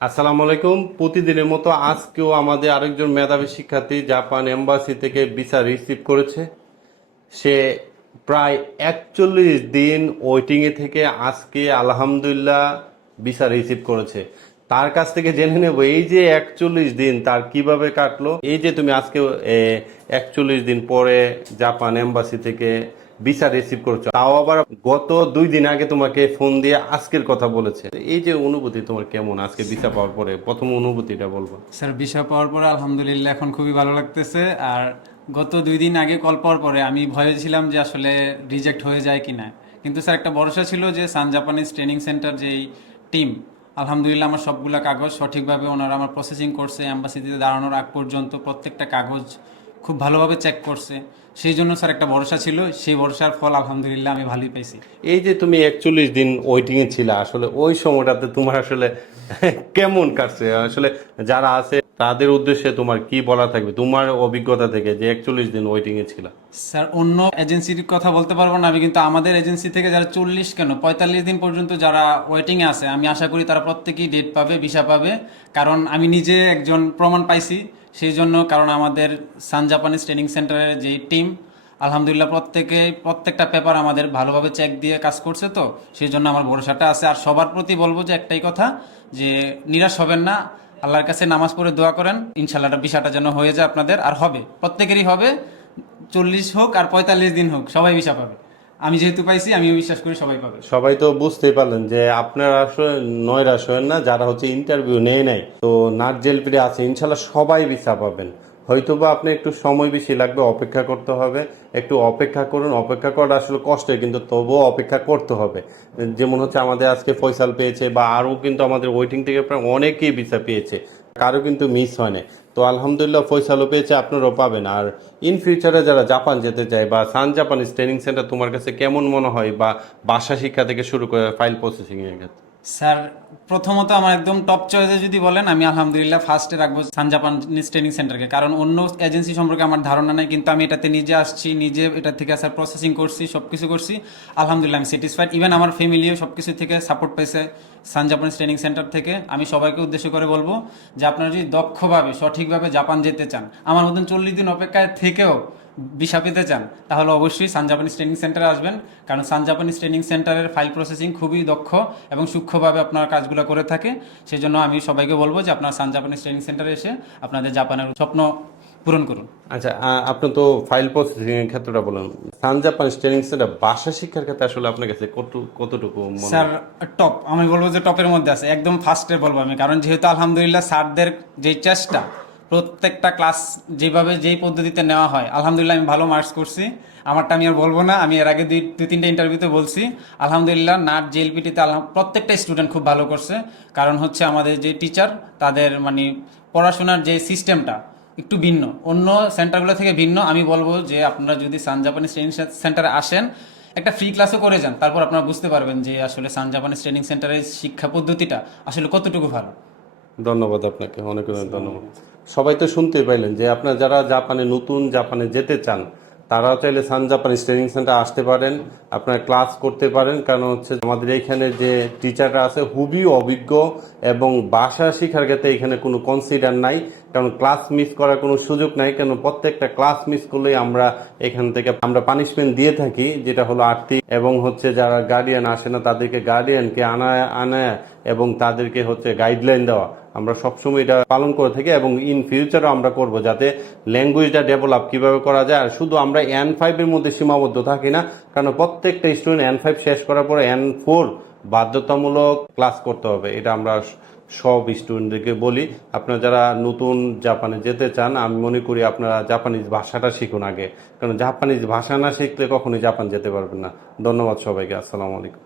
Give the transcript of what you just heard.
আসসালামু আলাইকুম। প্রতিদিনের মতো আজকেও আমাদের আরেকজন মেধাবী শিক্ষার্থী জাপান এম্বাসি থেকে ভিসা রিসিভ করেছে। সে প্রায় একচল্লিশ দিন ওয়েটিংয়ে থেকে আজকে আলহামদুলিল্লাহ ভিসা রিসিভ করেছে। তার কাছ থেকে জেনে নেব, এই যে একচল্লিশ দিন তার কীভাবে কাটলো? এই যে তুমি আজকে একচল্লিশ দিন পরে জাপান এম্বাসি থেকে ভিসা রিসিভ করছ। তাও আবার গত দুই দিন আগে তোমাকে ফোন দিয়ে আজকের কথা বলেছে। এই যে অনুভূতি তোমার কেমন? আজকে ভিসা পাওয়ার পরে প্রথম অনুভূতিটা বলব। স্যার বিষয় পাওয়ার পরে আলহামদুলিল্লাহ এখন খুবই ভালো লাগতেছে। আর গত দুই দিন আগে কল পাওয়ার পরে আমি ভয়ে ছিলাম যে আসলে রিজেক্ট হয়ে যায় কিনা। কিন্তু স্যার, একটা ভরসা ছিল যে সান জাপানিজ ট্রেনিং সেন্টার যেই টিম আলহামদুলিল্লাহ আমার সবগুলা কাগজ সঠিকভাবে ওনারা আমার প্রসেসিং করছে অ্যাম্বাসিতে দাঁড়ানোর আগ পর্যন্ত প্রত্যেকটা কাগজ খুব ভালোভাবে চেক করছে। সেই জন্য স্যার একটা ভরসা ছিল সেই ভরসার ফল আলহামদুলিল্লাহ আমি ভালোই পাইছি। এই যে তুমি একচল্লিশ দিন ওয়েটিংয়ে ছিলে আসলে ওই সময়টাতে তোমার আসলে কেমন কাটছে? আসলে যারা আছে তাদের উদ্দেশ্যে তোমার কি বলা থাকবে? তোমার অভিজ্ঞতা থেকে যে একচল্লিশ দিন ওয়েটিং এ ছিল। স্যার অন্য এজেন্সির কথা বলতে পারব না আমি কিন্তু আমাদের এজেন্সি থেকে যারা চল্লিশ কেন পঁয়তাল্লিশ দিন পর্যন্ত যারা ওয়েটিংয়ে আছে আমি আশা করি তারা প্রত্যেকেই ডেট পাবে ভিসা পাবে। কারণ আমি নিজে একজন প্রমাণ পাইছি সেই জন্য কারণ আমাদের সান জাপানিজ ট্রেনিং সেন্টারের যে টিম, আলহামদুলিল্লাহ প্রত্যেকে, প্রত্যেকটা পেপার আমাদের ভালোভাবে চেক দিয়ে কাজ করছে তো সেই জন্য আমার ভরসাটা আছে। আর সবার প্রতি বলব যে একটাই কথা, যে নিরাশ হবেন না, আল্লাহর কাছে নামাজ পড়ে দোয়া করেন ইনশাল্লাহ বিষাটা যেন হয়ে যায় আপনাদের। আর হবে, প্রত্যেকেরই হবে, চল্লিশ হোক আর পঁয়তাল্লিশ দিন হোক, সবাই ভিসা পাবে। আমি যেহেতু পাইছি, আমিও বিশ্বাস করি সবাই পাবে। সবাই তো বুঝতেই পারলেন যে আপনার আসলে নয়রাশ হয়েন না, যারা হচ্ছে ইন্টারভিউ নেয় নাই, তো নাট জেলপিডে আছে, ইনশাল্লাহ সবাই ভিসা পাবেন। হয়তোবা আপনি একটু সময় বেশি লাগবে, অপেক্ষা করতে হবে, একটু অপেক্ষা করুন, অপেক্ষা করা আসলে কষ্ট কিন্তু তবুও অপেক্ষা করতে হবে। যেমন হচ্ছে আমাদের আজকে ফয়সাল পেয়েছে, বা আরও কিন্তু আমাদের ওয়েটিং থেকে প্রায় অনেকেই ভিসা পেয়েছে, কারও কিন্তু মিস হয় না তো আলহামদুলিল্লাহ ফয়সালও পেয়েছে, আপনারাও পাবেন। আর ইন ফিউচারে যারা জাপান যেতে চায় বা সান জাপানিজ ট্রেনিং সেন্টার তোমার কাছে কেমন মনে হয় বা ভাষা শিক্ষা থেকে শুরু করে ফাইল প্রসেসিং এর ক্ষেত্রে? স্যার, প্রথমত আমার একদম টপ চয়েসে যদি বলেন, আমি আলহামদুলিল্লাহ ফার্স্টে রাখব সান জাপান ট্রেনিং সেন্টারকে কারণ অন্য এজেন্সি সম্পর্কে আমার ধারণা নেই, কিন্তু আমি এটাতে নিজে আসছি, নিজে এটা থেকে স্যার প্রসেসিং করছি সব কিছু করছি। আলহামদুলিল্লাহ, আমি স্যাটিসফাইড ইভেন আমার ফ্যামিলিও সব কিছু থেকে সাপোর্ট পেয়েছে সান জাপানিজ ট্রেনিং সেন্টার থেকে। আমি সবাইকে উদ্দেশ্য করে বলব যে আপনারা যদি দক্ষভাবে, সঠিকভাবে জাপান যেতে চান, আমার মতন চল্লিশ দিন অপেক্ষায় থেকেও ভিসা পেতে চান তাহলে অবশ্যই সান জাপানিজ ট্রেনিং সেন্টারে আসবেন। কারণ সান জাপানিজ ট্রেনিং সেন্টারের ফাইল প্রসেসিং খুবই দক্ষ এবং সূক্ষ্মভাবে আপনার কাজগুলো করে থাকে। সেই জন্য আমি সবাইকে বলব যে আপনার সান জাপানিজ ট্রেনিং সেন্টারে এসে আপনাদের জাপানের স্বপ্ন পূরণ করুন। আচ্ছা আপনি তো ফাইল প্রসেসিং এর ক্ষেত্রটা বলেন। সান ট্রেনিং সেন্টার ভাষা শিক্ষার ক্ষেত্রে আসলে আপনার কাছে কত- কতটুকু স্যার টপ আমি বলব যে টপের মধ্যে আছে। একদম ফার্স্টে বলব আমি। কারণ যেহেতু আলহামদুলিল্লাহ স্যারদের যে চেষ্টা প্রত্যেকটা ক্লাস যেভাবে যেই পদ্ধতিতে নেওয়া হয়, আলহামদুলিল্লাহ, আমি ভালো মার্কস করছি। আমারটা আমি আর বলব না, আমি এর আগে দুই দুই, তিনটা ইন্টারভিউতে বলছি, আলহামদুলিল্লাহ, নাট জেএলপিটিতে আলহাম প্রত্যেকটা স্টুডেন্ট খুব ভালো করছে। কারণ হচ্ছে আমাদের যে টিচার তাদের মানে পড়াশোনার যে সিস্টেমটা একটু ভিন্ন। অন্য সেন্টারগুলো থেকে ভিন্ন। আমি বলব যে আপনারা যদি সান জাপানিজ ট্রেনিং সেন্টারে আসেন, একটা ফ্রি ক্লাসও করে যান। তারপর আপনারা বুঝতে পারবেন যে আসলে সান জাপানিজ ট্রেনিং সেন্টারের শিক্ষা পদ্ধতিটা আসলে কতটুকু ভালো। ধন্যবাদ আপনাকে। অনেক অনেক ধন্যবাদ। সবাই তো শুনতে পাইলেন যে আপনারা যারা জাপানে নতুন জাপানে যেতে চান, তারাও চাইলে সান জাপানিজ ট্রেনিং সেন্টার আসতে পারেন, আপনারা ক্লাস করতে পারেন। কারণ হচ্ছে আমাদের এইখানে যে টিচাররা আছে, খুবই অভিজ্ঞ এবং ভাষা শেখার ক্ষেত্রে এখানে কোনো কনসিডার নাই। কারণ ক্লাস মিস করার কোনো সুযোগ নাই। কেন? প্রত্যেকটা ক্লাস মিস করলেই আমরা এখান থেকে আমরা পানিশমেন্ট দিয়ে থাকি, যেটা হলো আর্থিক। এবং হচ্ছে যারা গার্ডিয়ান আসে না, তাদেরকে গার্ডিয়ানকে আনা আনা এবং তাদেরকে হচ্ছে গাইডলাইন দেওয়া। আমরা সবসময় এটা পালন করে থাকি এবং ইন ফিউচারও আমরা করব যাতে ল্যাঙ্গুয়েজটা ডেভেলপ কীভাবে করা যায়। আর শুধু আমরা এন ফাইভের মধ্যে সীমাবদ্ধ থাকি না, কারণ প্রত্যেকটা স্টুডেন্ট এন ফাইভ শেষ করার পরে এন ফোর বাধ্যতামূলক ক্লাস করতে হবে। এটা আমরা সব স্টুডেন্টদেরকে বলি। আপনারা যারা নতুন জাপানে যেতে চান, আমি মনে করি আপনারা জাপানিজ ভাষাটা শিখুন আগে। কারণ জাপানিজ ভাষা না শিখলে কখনোই জাপান যেতে পারবেন না। ধন্যবাদ সবাইকে। আসসালামু আলাইকুম।